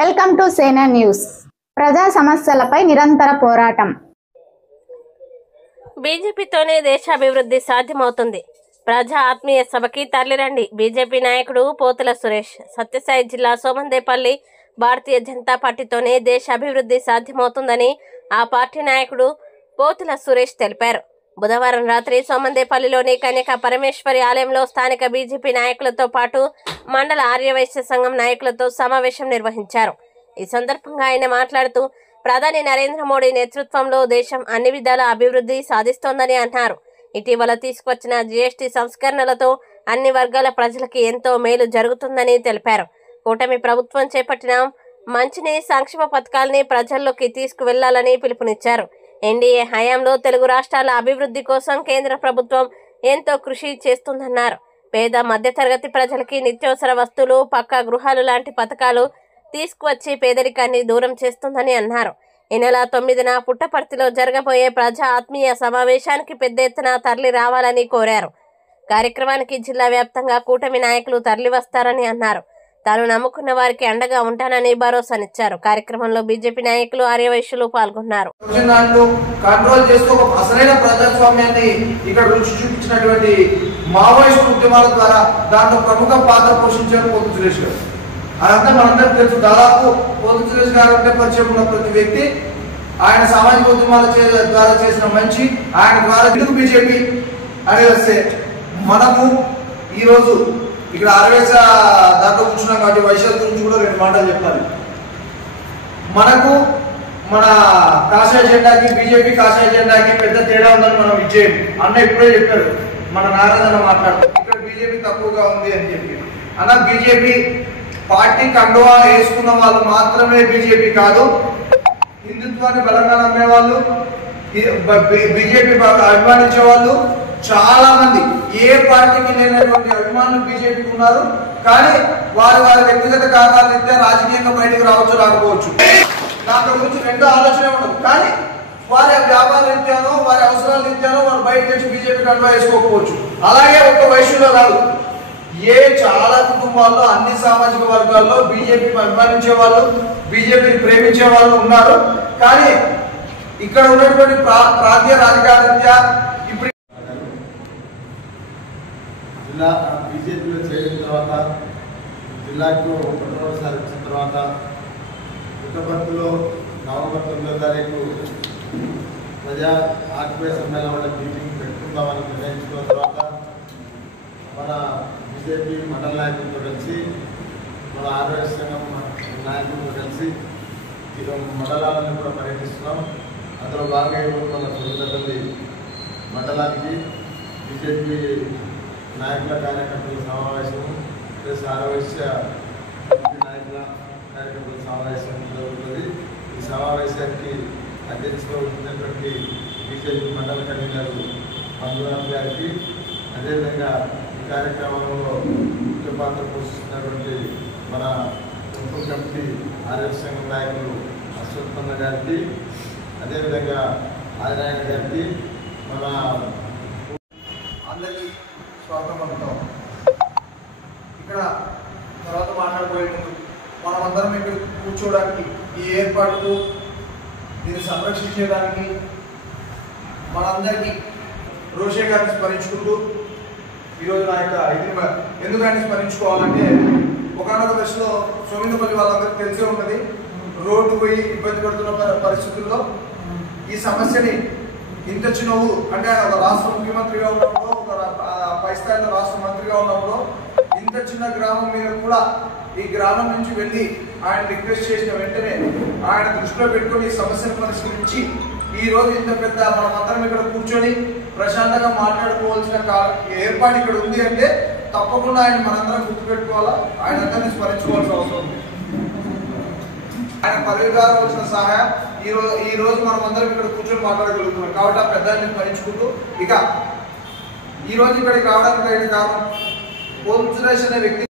Welcome to సేనా news. ప్రజా సమస్యలపై నిరంతర పోరాటం. బీజేపీతోనే దేశాభివృద్ధి సాధ్యమవుతుంది. ప్రజా ఆత్మీయ సభకి తరలిరండి. బీజేపీ నాయకుడు పోతుల సురేష్. సత్యసాయి జిల్లా సోమందేపల్లి. భారతీయ జనతా పార్టీతోనే దేశాభివృద్ధి సాధ్యమవుతుందని ఆ పార్టీ నాయకుడు పోతుల సురేష్ తెలిపారు. బుధవారం రాత్రి సోమందేపల్లిలోని కన్యక పరమేశ్వరి ఆలయంలో స్థానిక బీజేపీ నాయకులతో పాటు మండల ఆర్యవైశ్య సంఘం నాయకులతో సమావేశం నిర్వహించారు. ఈ సందర్భంగా ఆయన మాట్లాడుతూ ప్రధాని నరేంద్ర మోడీ నేతృత్వంలో దేశం అన్ని విధాల అభివృద్ధి సాధిస్తోందని అన్నారు. ఇటీవల తీసుకొచ్చిన జీఎస్టీ సంస్కరణలతో అన్ని వర్గాల ప్రజలకి ఎంతో మేలు జరుగుతుందని తెలిపారు. కూటమి ప్రభుత్వం చేపట్టిన మంచిని సంక్షేమ పథకాలని ప్రజల్లోకి తీసుకువెళ్లాలని పిలుపునిచ్చారు. ఎన్డీఏ హయాంలో తెలుగు రాష్ట్రాల అభివృద్ధి కోసం కేంద్ర ప్రభుత్వం ఎంతో కృషి చేస్తుందన్నారు. పేద మధ్యతరగతి ప్రజలకి నిత్యావసర వస్తువులు, పక్కా గృహాలు లాంటి పథకాలు తీసుకువచ్చి పేదరికాన్ని దూరం చేస్తుందని అన్నారు. ఈ నెల 9న పుట్టపర్తిలో జరగబోయే ప్రజా ఆత్మీయ సమావేశానికి పెద్ద ఎత్తున తరలి రావాలని కోరారు. కార్యక్రమానికి జిల్లా వ్యాప్తంగా కూటమి నాయకులు తరలి వస్తారని అన్నారు. తాను నమ్ముకున్న వారికి అండగా ఉంటానని భరోసానిచ్చారు. కార్యక్రమంలో బీజేపీ నాయకులు, ఆర్యవైశ్యులు పాల్గొన్నారు. కంట్రోల్ చేస్తూ అసలైన ప్రజాస్వామ్యాన్ని ఇక్కడ రుచి చూపించినటువంటి మావోయిస్టు ఉద్యమాల ద్వారా దాంట్లో ప్రముఖ పాత్ర పోషించారు పోతుల సురేష్ గారు. అదంతా మనందరికీ తెలుసు. దాదాపు పోతుల సురేష్ గారు అంటే పరిచయం ఉన్న ప్రతి వ్యక్తి ఆయన సామాజిక ఉద్యమాల ద్వారా చేసిన మంచి, ఆయన ద్వారా ఎందుకు బీజేపీ అని వస్తే మనము ఈరోజు ఇక్కడ ఆర్వేశ దాంట్లో కూర్చున్నాం కాబట్టి వైశ్యాల గురించి కూడా 2 మాటలు చెప్పాలి. మనకు మన కాషాయ జెండాకి, బీజేపీ కాషాయ జెండాకి పెద్ద తేడా ఉందని మనం విజయం అన్న ఇప్పుడే చెప్పారు. మన నారాయణ మాట్లాడుతూ ఇక్కడ బీజేపీ తక్కువగా ఉంది అని చెప్పి అన్న, బీజేపీ పార్టీ కండువా వేసుకున్న వాళ్ళు మాత్రమే బీజేపీ కాదు. హిందుత్వాన్ని బలంగా నమ్మే వాళ్ళు, బీజేపీ బాగా అభిమానించే వాళ్ళు చాలా మంది, ఏ పార్టీకి లేనటువంటి అభిమానులు బీజేపీకి ఉన్నారు. కానీ వారి వ్యక్తిగత కారణాల రీత్యా రాజకీయంగా బయటకు రావచ్చు, రాకపోవచ్చు. దాంట్లో గురించి 2 ఆలోచన ఉండదు. కానీ వారి వ్యాపార రీత్యానో, వారి అవసరాల రీత్యానో వారు బయటకు వచ్చి బీజేపీ కండువా వేసుకోకపోవచ్చు. అలాగే ఒక్క వయసులో కాదు, చాలా కుటుంబాల్లో అన్ని సామాజిక వర్గాల్లో బీజేపీ అభిమానించే వాళ్ళు, బీజేపీని ప్రేమించే వాళ్ళు ఉన్నారు. కానీ ఇక్కడ ఉన్నటువంటి ప్రాంతీయ రాజకీయ రీత్యా ఇప్పుడు జిల్లా బీజేపీలో చేరిన తర్వాత, జిల్లాకు మొట్టమొదటిసారి వచ్చిన తర్వాత పుట్టపర్తిలో నవంబర్ 9వ తారీఖు ప్రజా ఆత్మీయ సమ్మేళనం మీటింగ్ పెట్టుకుందామని నిర్ణయించుకున్న తర్వాత మన బీజేపీ మండల నాయకులతో కలిసి, మన ఆర్యవైశ్య సంఘం నాయకులతో కలిసి మండలాలను కూడా పర్యటిస్తున్నాం. అందులో భాగంగా మన సోమందేపల్లి మండలానికి బీజేపీ నాయకుల కార్యకర్తల సమావేశం ప్లస్ ఆర్యవైశ్య నాయకుల కార్యకర్తల సమావేశం జరుగుతుంది. ఈ సమావేశానికి అధ్యక్షత వహించినటువంటి బీజేపీ మండల కన్వీనర్ మంజునాథ్ గారికి, అదేవిధంగా ఈ కార్యక్రమంలో ముఖ్య పాత్ర పోషిస్తున్నటువంటి మన ఉప్పు కమిటీ ఆర్యవైశ్య సంఘం నాయకులు అశ్వత్థన్న గారికి, అదేవిధంగా ఆదినారాయణ గారికి, మన అందరికీ స్వాగతం పలుకుతాం. ఇక్కడ తర్వాత మాట్లాడబోయే ముందు మనమందరం ఇక్కడ కూర్చోవడానికి, ఈ ఏర్పాటుకు దీన్ని సంరక్షించేదానికి మనందరికీ రోషే గారిని స్మరించుకుంటూ ఈరోజు నా యొక్క ఎందుకు ఆయన స్మరించుకోవాలంటే, ఒకనొక దశలో సోమందేపల్లి వాళ్ళందరికీ తెలిసే ఉంటుంది, రోడ్డు పోయి ఇబ్బంది పడుతున్న పరిస్థితుల్లో ఈ సమస్యని ఇంత చిన్నవు అంటే ఆయన ఒక రాష్ట్ర ముఖ్యమంత్రిగా ఉన్నప్పుడు, ఒక పై స్థాయిలో రాష్ట్ర మంత్రిగా ఉన్నప్పుడు ఇంత చిన్న గ్రామం మీద కూడా ఈ గ్రామం నుంచి వెళ్ళి ఆయన రిక్వెస్ట్ చేసిన వెంటనే ఆయన దృష్టిలో పెట్టుకొని ఈ సమస్యను పరిష్కరించి ఈ రోజు ఇంత పెద్ద మనమందరం ఇక్కడ కూర్చొని ప్రశాంతంగా మాట్లాడుకోవాల్సిన ఏర్పాటు ఇక్కడ ఉంది అంటే తప్పకుండా ఆయన మనందరం గుర్తుపెట్టుకోవాలా, ఆయన అందరినీ స్మరించుకోవాల్సిన అవసరం ఉంది. ఆయన పరివారం వచ్చిన సహాయం ఈ రోజు మనం అందరం ఇక్కడ కూర్చొని మాట్లాడగలుగుతున్నాం. కాబట్టి ఆ పెద్దల్ని స్మరించుకుంటూ ఇక ఈ రోజు ఇక్కడికి రావడానికి కారణం పోతుల సురేష్ అనే వ్యక్తి.